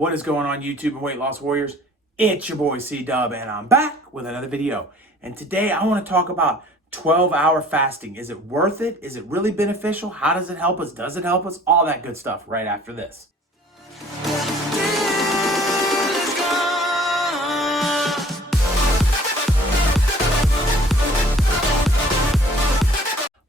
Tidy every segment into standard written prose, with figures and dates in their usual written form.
What is going on, YouTube and weight loss warriors? It's your boy C-Dub, and I'm back with another video. And today I want to talk about 12-hour fasting. Is it worth it? Is it really beneficial? How does it help us? Does it help us? All that good stuff right after this.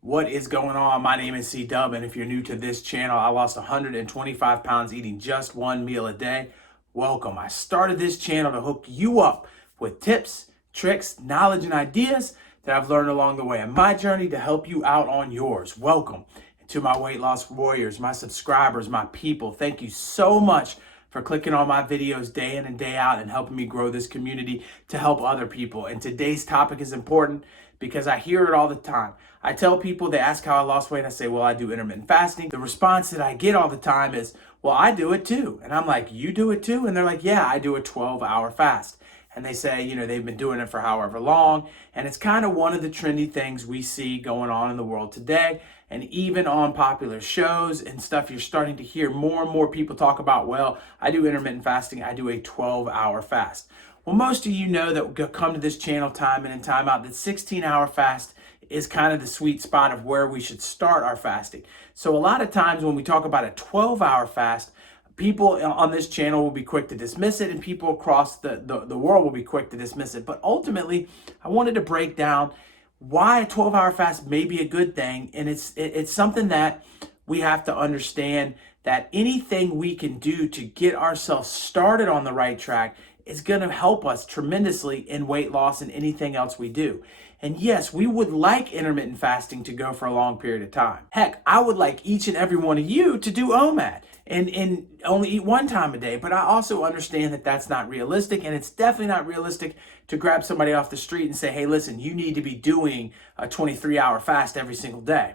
What is going on? My name is C-Dub, and if you're new to this channel, I lost 125 pounds eating just one meal a day. Welcome. I started this channel to hook you up with tips, tricks, knowledge, and ideas that I've learned along the way in my journey to help you out on yours. Welcome. And to my weight loss warriors, my subscribers, my people, thank you so much for clicking on my videos day in and day out and helping me grow this community to help other people. And today's topic is important because I hear it all the time. I tell people, they ask how I lost weight, and I say, well, I do intermittent fasting. The response that I get all the time is, well, I do it too. And I'm like, you do it too? And they're like, yeah, I do a 12-hour fast. And they say, you know, they've been doing it for however long. And it's kind of one of the trendy things we see going on in the world today. And even on popular shows and stuff, you're starting to hear more and more people talk about, well, I do intermittent fasting, I do a 12-hour fast. Well, most of you know that come to this channel time in and time out, that 16-hour fast is kind of the sweet spot of where we should start our fasting. So a lot of times when we talk about a 12-hour fast, people on this channel will be quick to dismiss it, and people across the world will be quick to dismiss it. But ultimately, I wanted to break down why a 12-hour fast may be a good thing, and it's something that we have to understand, that anything we can do to get ourselves started on the right track is going to help us tremendously in weight loss and anything else we do. And yes, we would like intermittent fasting to go for a long period of time. Heck, I would like each and every one of you to do OMAD and only eat one time a day. But I also understand that that's not realistic, and it's definitely not realistic to grab somebody off the street and say, hey, listen, you need to be doing a 23-hour fast every single day.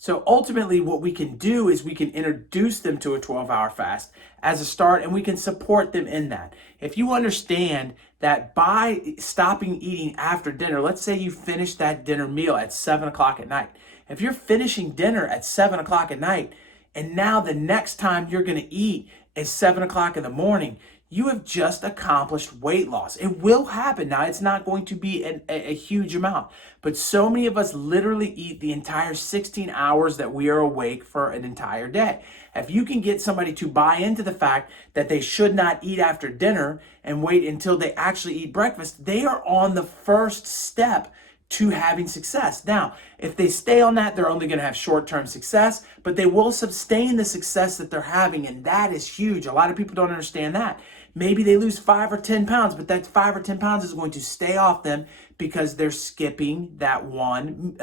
So ultimately, what we can do is we can introduce them to a 12-hour fast as a start, and we can support them in that. If you understand that by stopping eating after dinner, let's say you finish that dinner meal at 7 o'clock at night. If you're finishing dinner at 7 o'clock at night, and now the next time you're going to eat is 7 o'clock in the morning, you have just accomplished weight loss. It will happen. Now, it's not going to be a huge amount, but so many of us literally eat the entire 16 hours that we are awake for an entire day. If you can get somebody to buy into the fact that they should not eat after dinner and wait until they actually eat breakfast, they are on the first step to having success. Now, if they stay on that, they're only going to have short-term success, but they will sustain the success that they're having, and that is huge. A lot of people don't understand that. Maybe they lose 5 or 10 pounds, but that 5 or 10 pounds is going to stay off them because they're skipping that one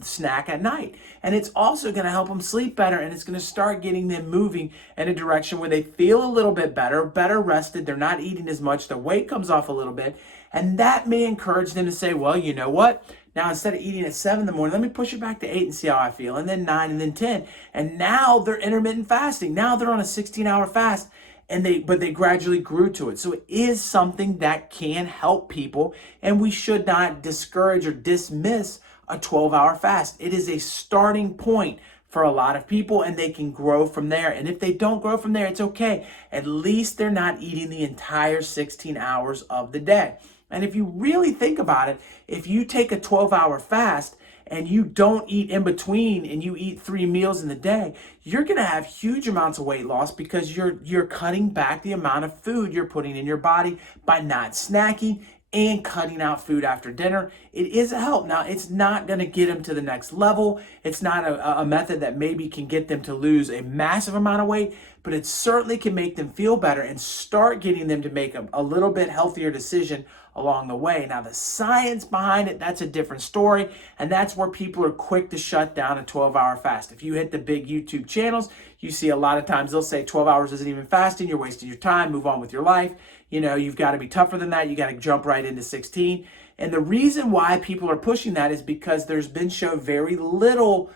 snack at night. And it's also going to help them sleep better, and it's going to start getting them moving in a direction where they feel a little bit better rested, they're not eating as much, their weight comes off a little bit, and that may encourage them to say, well, you know what? Now, instead of eating at 7 in the morning, let me push it back to 8 and see how I feel, and then 9 and then 10. And now they're intermittent fasting. Now they're on a 16-hour fast, but they gradually grew to it. So it is something that can help people, and we should not discourage or dismiss a 12-hour fast. It is a starting point for a lot of people, and they can grow from there. And if they don't grow from there, it's okay. At least they're not eating the entire 16 hours of the day. And if you really think about it, if you take a 12-hour fast and you don't eat in between and you eat 3 meals in the day, you're going to have huge amounts of weight loss because you're cutting back the amount of food you're putting in your body by not snacking and cutting out food after dinner. It is a help. Now, it's not going to get them to the next level. It's not a method that maybe can get them to lose a massive amount of weight, but it certainly can make them feel better and start getting them to make a little bit healthier decision along the way. Now, the science behind it, that's a different story, and that's where people are quick to shut down a 12-hour fast. If you hit the big YouTube channels, you see a lot of times they'll say 12 hours isn't even fasting, you're wasting your time, move on with your life. You know, you've got to be tougher than that. You got to jump right into 16. And the reason why people are pushing that is because there's been shown very little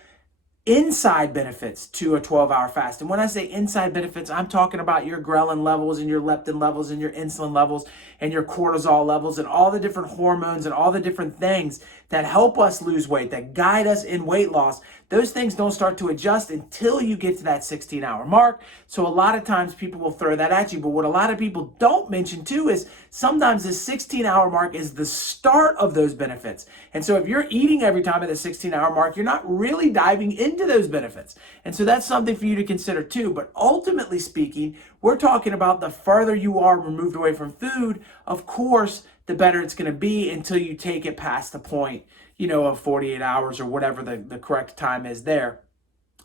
inside benefits to a 12-hour fast. And when I say inside benefits, I'm talking about your ghrelin levels and your leptin levels and your insulin levels and your cortisol levels and all the different hormones and all the different things that help us lose weight, that guide us in weight loss, those things don't start to adjust until you get to that 16-hour mark. So a lot of times people will throw that at you. But what a lot of people don't mention too is sometimes the 16-hour mark is the start of those benefits. And so if you're eating every time at the 16-hour mark, you're not really diving into those benefits. And so that's something for you to consider too. But ultimately speaking, we're talking about the further you are removed away from food, of course, the better it's going to be until you take it past the point, of 48 hours or whatever the correct time is there,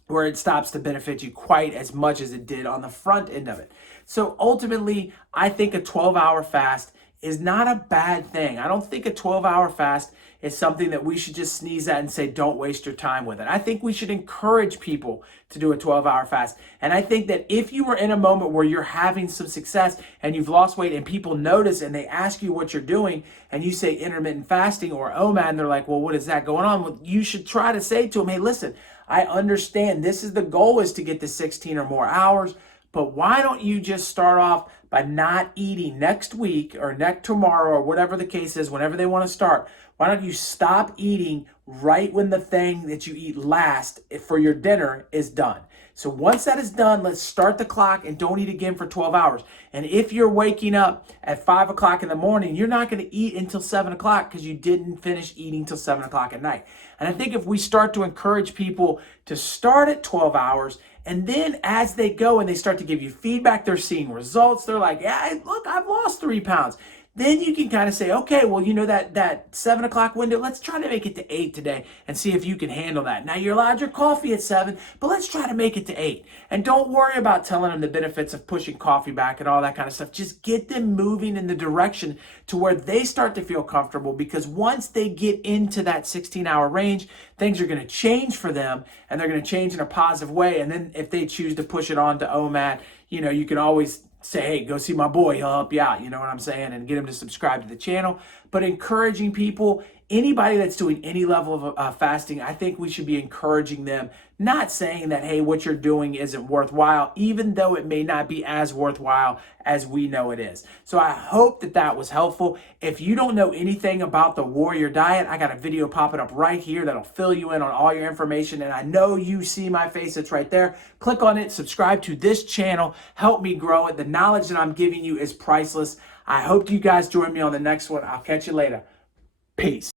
where it stops to benefit you quite as much as it did on the front end of it. So ultimately, I think a 12-hour fast is not a bad thing. I don't think a 12-hour fast is something that we should just sneeze at and say, don't waste your time with it. I think we should encourage people to do a 12-hour fast. And I think that if you were in a moment where you're having some success and you've lost weight and people notice and they ask you what you're doing and you say intermittent fasting or OMAD, and they're like, well, what is that going on? Well, you should try to say to them, hey, listen, I understand this is the goal, is to get to 16 or more hours, but why don't you just start off by not eating next week or next tomorrow or whatever the case is, whenever they want to start? Why don't you stop eating right when the thing that you eat last for your dinner is done? So once that is done, let's start the clock and don't eat again for 12 hours. And if you're waking up at 5 o'clock in the morning, you're not going to eat until 7 o'clock because you didn't finish eating till 7 o'clock at night. And I think if we start to encourage people to start at 12 hours, and then as they go and they start to give you feedback, they're seeing results. They're like, yeah, look, I've lost 3 pounds. Then you can kind of say, okay, well, that 7 o'clock window, let's try to make it to 8 today and see if you can handle that. Now, you're allowed your coffee at 7, but let's try to make it to 8. And don't worry about telling them the benefits of pushing coffee back and all that kind of stuff. Just get them moving in the direction to where they start to feel comfortable, because once they get into that 16-hour range, things are going to change for them, and they're going to change in a positive way. And then if they choose to push it on to OMAD, you can always say, hey, go see my boy, he'll help you out, you know what I'm saying, and get him to subscribe to the channel. But encouraging people, anybody that's doing any level of fasting, I think we should be encouraging them, not saying that, hey, what you're doing isn't worthwhile, even though it may not be as worthwhile as we know it is. So I hope that was helpful. If you don't know anything about the Warrior Diet, I got a video popping up right here that'll fill you in on all your information. And I know you see my face, it's right there. Click on it, subscribe to this channel, help me grow it. The knowledge that I'm giving you is priceless. I hope you guys join me on the next one. I'll catch you later. Peace.